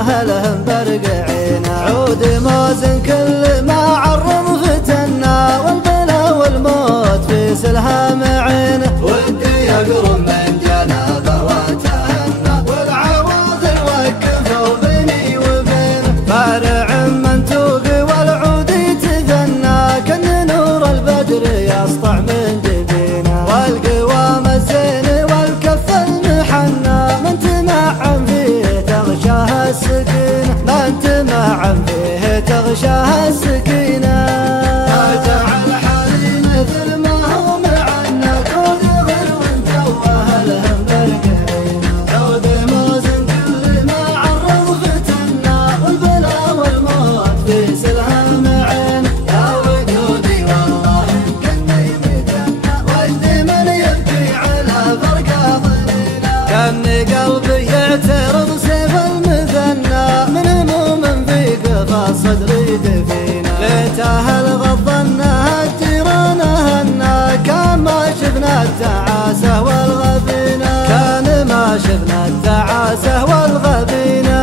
واهلهم برقعينا. عود موزن كل ما عرض فتنا، والبلا والموت في سلها معينا. ودي يقرب من جنابه وتهنى، والعواذل وقفوا بيني وبينه. فارع منتوق والعود يتثنى، كان نور البدر يسطع من جبينه. والقوام الزين والكف المحنى، من تمعن فيه تغشاها السكينة، من تمعن فيه تغشاها السكينة. جعل حالي مثل ما هو معنا، كود غلو انت واهلهم برقعينا. عود موزن كل ما عرض فتنا، والبلا والموت في سلها معينا. يا وجودي والله كني مجنة، وجدي من يبكي على فرقة ظنينا. كان قلبي يعترض سيف المثنى، من هموم في قفا صدري دفينا. ليته الغض انها الجيران هنا، كان ما شفنا التعاسة والغبينة، كان ما شفنا التعاسة والغبينة.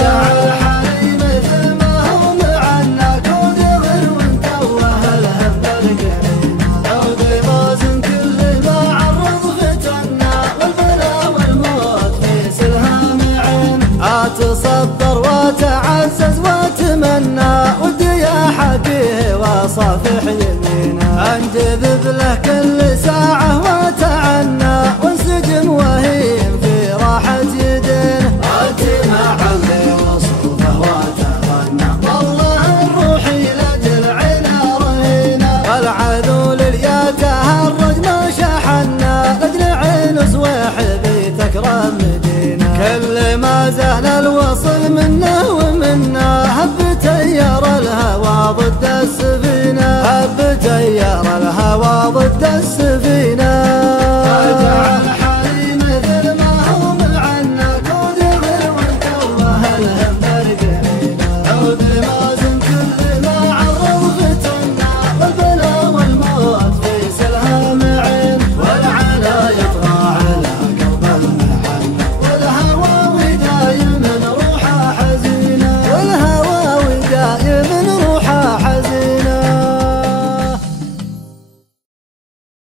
جعل حالي مثل ما هو معنا، كود غلو انت واهلهم برقعينا. عود موزن كل ما عرض فتنا، والبلا والموت في سلها معينا. اتصبر واتعزز واتمنى، ودي احكيه واصافح يمينه. انجذب له كل ساعة واتعنى، وانسجم وهيم في راحة يدينه. اتمعن بوصوفه واتغنى، والله روحي لاجل عينه رهينه. والعذول يا تهرج ما شحنا، لاجل عين صويح بيتك مدينة. كل ما زهل الوصل منه ومنا، هب تيار الهوى ضد السفينة، هب تيار